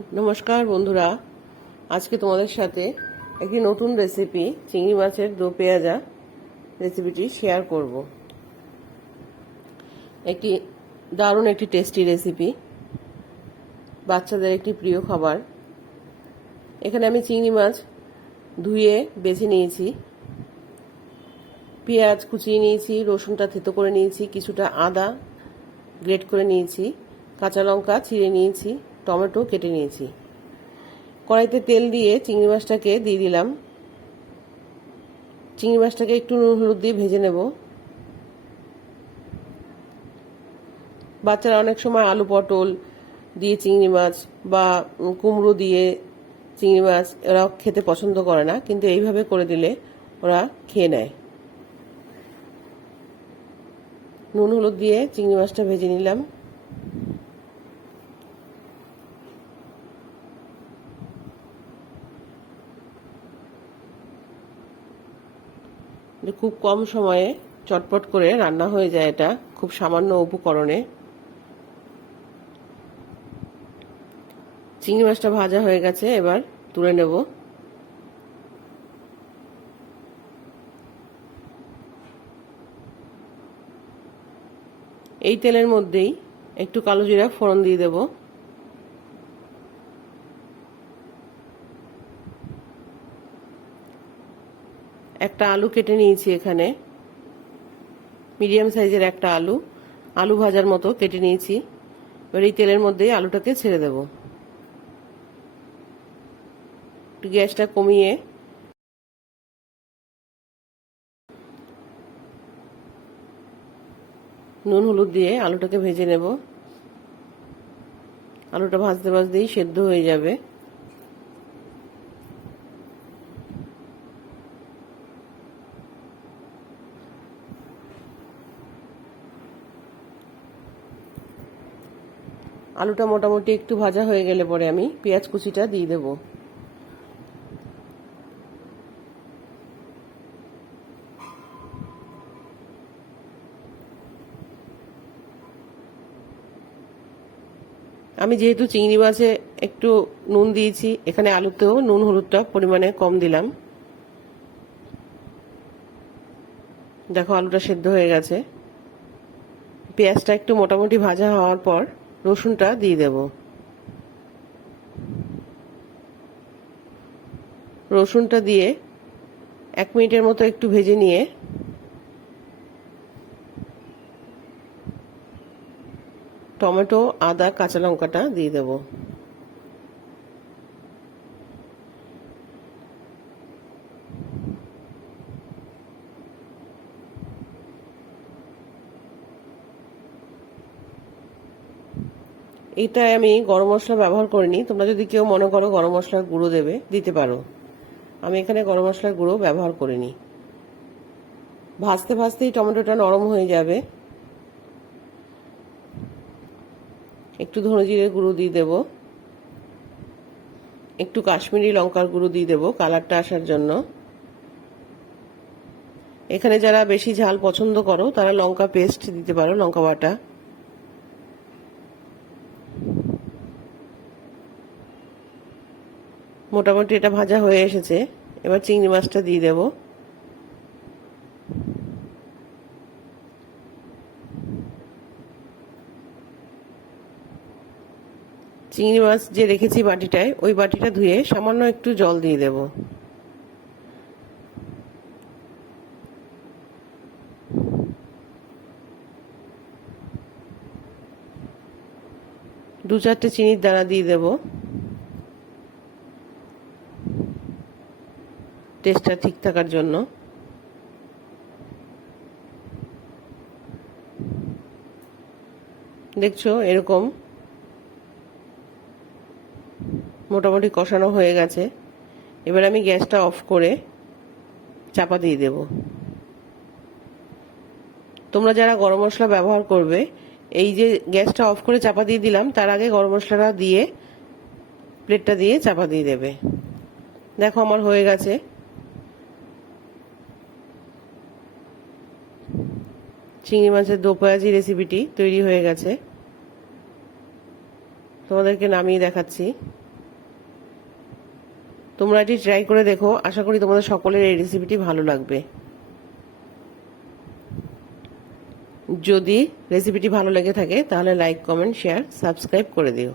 নমস্কার বন্ধুরা, আজকে তোমাদের সাথে একটি নতুন রেসিপি চিংড়ি মাছের দো পেঁয়াজা রেসিপিটি শেয়ার করব। একটি দারুণ একটি টেস্টি রেসিপি, বাচ্চাদের একটি প্রিয় খাবার। এখানে আমি চিংড়ি মাছ ধুয়ে বেছে নিয়েছি, পেঁয়াজ কুচিয়ে নিয়েছি, রসুনটা থেতো করে নিয়েছি, কিছুটা আদা গ্রেট করে নিয়েছি, কাঁচা লঙ্কা চিড়ে নিয়েছি, টমেটো কেটে নিয়েছি। কড়াইতে তেল দিয়ে চিংড়ি মাছটাকে দিয়ে দিলাম। চিংড়ি মাছটাকে একটু নুন হলুদ দিয়ে ভেজে নেব। বাচ্চারা অনেক সময় আলু পটল দিয়ে চিংড়ি মাছ বা কুমড়ো দিয়ে চিংড়ি মাছ ওরা খেতে পছন্দ করে না, কিন্তু এইভাবে করে দিলে ওরা খেয়ে নেয়। নুন হলুদ দিয়ে চিংড়ি মাছটা ভেজে নিলাম। খুব কম সময়ে চটপট করে রান্না হয়ে যায়, এটা খুব সামান্য উপকরণে। চিংড়ি মাছটা ভাজা হয়ে গেছে, এবার তুলে নেব। এই তেলের মধ্যেই একটু কালো জিরা ফোড়ন দিয়ে দেব। একটা আলু কেটে নিয়েছি, এখানে মিডিয়াম সাইজের একটা আলু ভাজার মতো কেটে নিয়েছি। এবার এই তেলের মধ্যেই আলুটাকে ছেড়ে দেব। গ্যাসটা কমিয়ে নুন হলুদ দিয়ে আলুটাকে ভেজে নেব। আলুটা ভাজতে ভাজতেই সেদ্ধ হয়ে যাবে। আলুটা মোটামুটি একটু ভাজা হয়ে গেলে পরে আমি পেঁয়াজ কুচিটা দিয়ে দেব। আমি যেহেতু চিংড়ি মাছে একটু নুন দিয়েছি, এখানে আলুতেও নুন হলুদটা পরিমাণে কম দিলাম। দেখো আলুটা সেদ্ধ হয়ে গেছে। পেঁয়াজটা একটু মোটামুটি ভাজা হওয়ার পর রসুনটা দিয়ে দেব। রসুনটা দিয়ে 1 মিনিটের মতো একটু ভেজে নিয়ে টমেটো, আদা, কাঁচা লঙ্কাটা দিয়ে দেব। এটায় আমি গরম মশলা ব্যবহার করিনি, তোমরা যদি কেউ মনে করো গরম মশলার গুঁড়ো দেবে দিতে পারো। আমি এখানে গরম মশলার গুঁড়ো ব্যবহার করিনি। ভাজতে ভাজতেই টমেটোটা নরম হয়ে যাবে। একটু ধনে জিরের গুঁড়ো দিয়ে দেব, একটু কাশ্মীরি লঙ্কার গুঁড়ো দিয়ে দেব কালারটা আসার জন্য। এখানে যারা বেশি ঝাল পছন্দ করো তারা লঙ্কা পেস্ট দিতে পারো, লঙ্কা বাটা। মোটামুটি এটা ভাজা হয়ে এসেছে, এবার চিংড়ি মাছটা দিয়ে দেব। চিংড়ি মাছ যে রেখেছি বাটিটায়, ওই বাটিটা ধুয়ে সামান্য একটু জল দিয়ে দেব। দু চারটে চিনির দানা দিয়ে দেব, টেস্টটা ঠিক থাকার জন্য। দেখছো এরকম মোটামুটি কষানো হয়ে গেছে। এবার আমি গ্যাসটা অফ করে চাপা দিয়ে দেব। তোমরা যারা গরম মশলা ব্যবহার করবে, এই যে গ্যাসটা অফ করে চাপা দিয়ে দিলাম, তার আগে গরম মশলাটা দিয়ে প্লেটটা দিয়ে চাপা দিয়ে দেবে। দেখো আমার হয়ে গেছে। চিংড়ি মাছের দো পেঁয়াজি রেসিপিটি তৈরি হয়ে গেছে। তোমাদেরকে নামিয়ে দেখাচ্ছি। তোমরা এটি ট্রাই করে দেখো, আশা করি তোমাদের সকলের এই রেসিপিটি ভালো লাগবে। যদি রেসিপিটি ভালো লেগে থাকে তাহলে লাইক, কমেন্ট, শেয়ার, সাবস্ক্রাইব করে দিও।